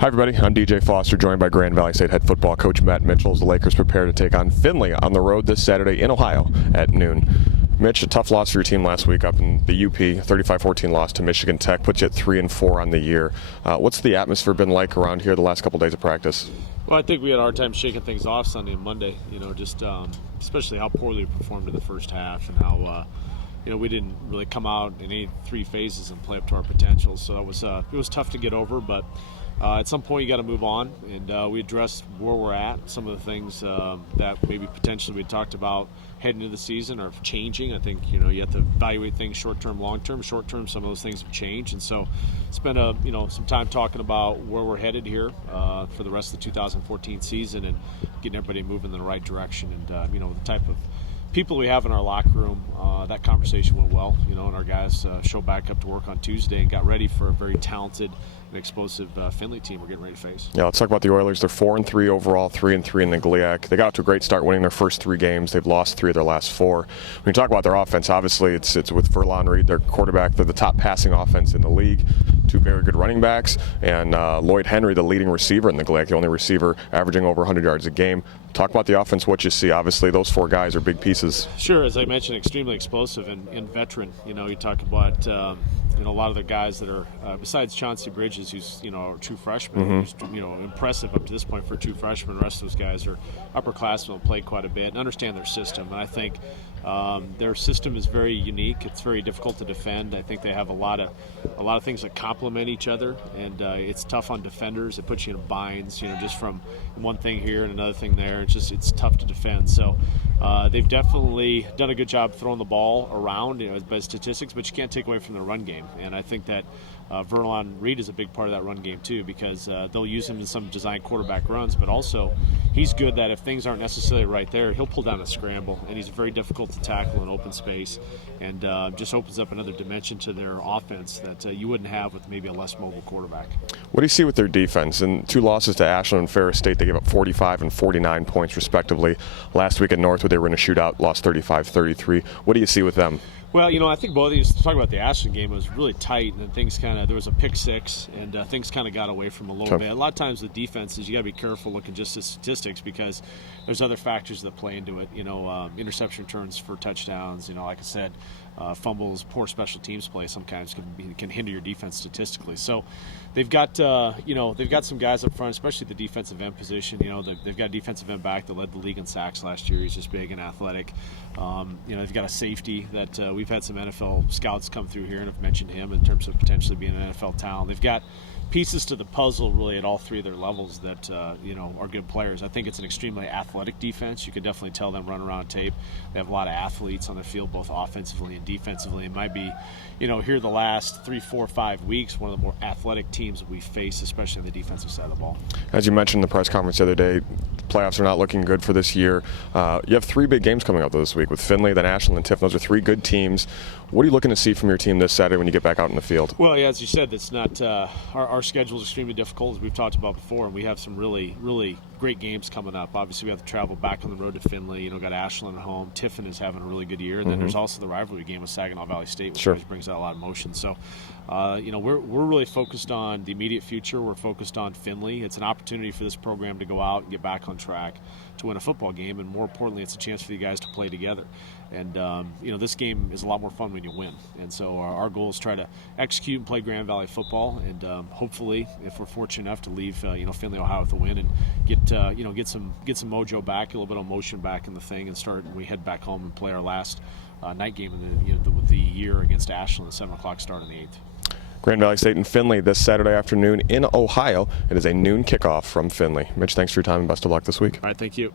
Hi everybody, I'm DJ Foster, joined by Grand Valley State head football coach Matt Mitchell as the Lakers prepare to take on Findlay on the road this Saturday in Ohio at noon. Mitch, a tough loss for your team last week up in the UP, 35-14 loss to Michigan Tech, puts you at 3-4 on the year. What's the atmosphere been like around here the last couple days of practice? Well, I think we had a hard time shaking things off Sunday and Monday, just especially how poorly we performed in the first half and how we didn't really come out in any three phases and play up to our potential. So that was it was tough to get over, but at some point you got to move on, and we addressed where we're at. Some of the things that maybe potentially we talked about heading into the season are changing. I think you have to evaluate things short-term, long-term. Short-term, some of those things have changed, and so spend some time talking about where we're headed here for the rest of the 2014 season and getting everybody moving in the right direction. And the type of people we have in our locker room, that conversation went well, and our guys showed back up to work on Tuesday and got ready for a very talented and explosive Findlay team we're getting ready to face. Yeah, let's talk about the Oilers. They're 4-3 overall, 3-3 in the GVSU. They got off to a great start winning their first 3 games. They've lost 3 of their last 4. When you talk about their offense, obviously it's with Furlan Reed, their quarterback. They're the top passing offense in the league. 2 very good running backs, and Lloyd Henry, the leading receiver in the GVSU, the only receiver averaging over 100 yards a game. Talk about the offense, what you see. Obviously, those 4 guys are big pieces. Sure, as I mentioned, extremely explosive and veteran. You talk about a lot of the guys that are besides Chauncey Bridges, who's a true freshman, who's impressive up to this point for a true freshman. The rest of those guys are upperclassmen and play quite a bit and understand their system. And I think their system is very unique. It's very difficult to defend. I think they have a lot of things that complement each other, and it's tough on defenders. It puts you in binds, just from one thing here and another thing there. It's tough to defend. So they've definitely done a good job throwing the ball around, by statistics, but you can't take away from their run game. And I think that Furlan Reed is a big part of that run game too, because they'll use him in some design quarterback runs, but also he's good that if things aren't necessarily right there, he'll pull down a scramble, and he's very difficult to tackle in open space, and just opens up another dimension to their offense that you wouldn't have with maybe a less mobile quarterback. What do you see with their defense? In 2 losses to Ashland and Ferris State, they gave up 45 and 49 points respectively. Last week at Northwood, they were in a shootout, lost 35-33. What do you see with them? Well, I think both of these, talking about the Ashland game, it was really tight, and then things there was a pick 6, and things kind of got away from a little bit. A lot of times the defenses, you got to be careful looking just at statistics, because there's other factors that play into it. Interception returns for touchdowns, like I said, fumbles, poor special teams play sometimes can hinder your defense statistically. So they've got some guys up front, especially the defensive end position. They've got a defensive end back that led the league in sacks last year. He's just big and athletic. They've got a safety that we've had some NFL scouts come through here and have mentioned him in terms of potentially being an NFL talent. They've got pieces to the puzzle really at all 3 of their levels that are good players. I think it's an extremely athletic defense. You can definitely tell them run around tape. They have a lot of athletes on the field, both offensively and defensively. It might be, here the last 3, 4, 5 weeks, one of the more athletic teams that we face, especially on the defensive side of the ball. As you mentioned in the press conference the other day, playoffs are not looking good for this year. You have 3 big games coming up this week with Findlay, then Ashland, and Tiff. Those are 3 good teams. What are you looking to see from your team this Saturday when you get back out in the field? Well, yeah, as you said, it's not our schedule is extremely difficult, as we've talked about before, and we have some really, really great games coming up. Obviously, we have to travel back on the road to Findlay. Got Ashland at home. Tiffin is having a really good year, and then there's also the rivalry game with Saginaw Valley State, which always brings out a lot of emotion. So, we're really focused on the immediate future. We're focused on Findlay. It's an opportunity for this program to go out and get back on track to win a football game, and more importantly, it's a chance for you guys to play together. And this game is a lot more fun when you win. And so our goal is to try to execute and play Grand Valley football, and hopefully, if we're fortunate enough to leave Findlay, Ohio with a win, and get some mojo back, a little bit of emotion back in the thing, and start. We head back home and play our last night game of the year against Ashland, 7 o'clock start on the 8th. Grand Valley State and Findlay this Saturday afternoon in Ohio. It is a noon kickoff from Findlay. Mitch, thanks for your time and best of luck this week. All right, thank you.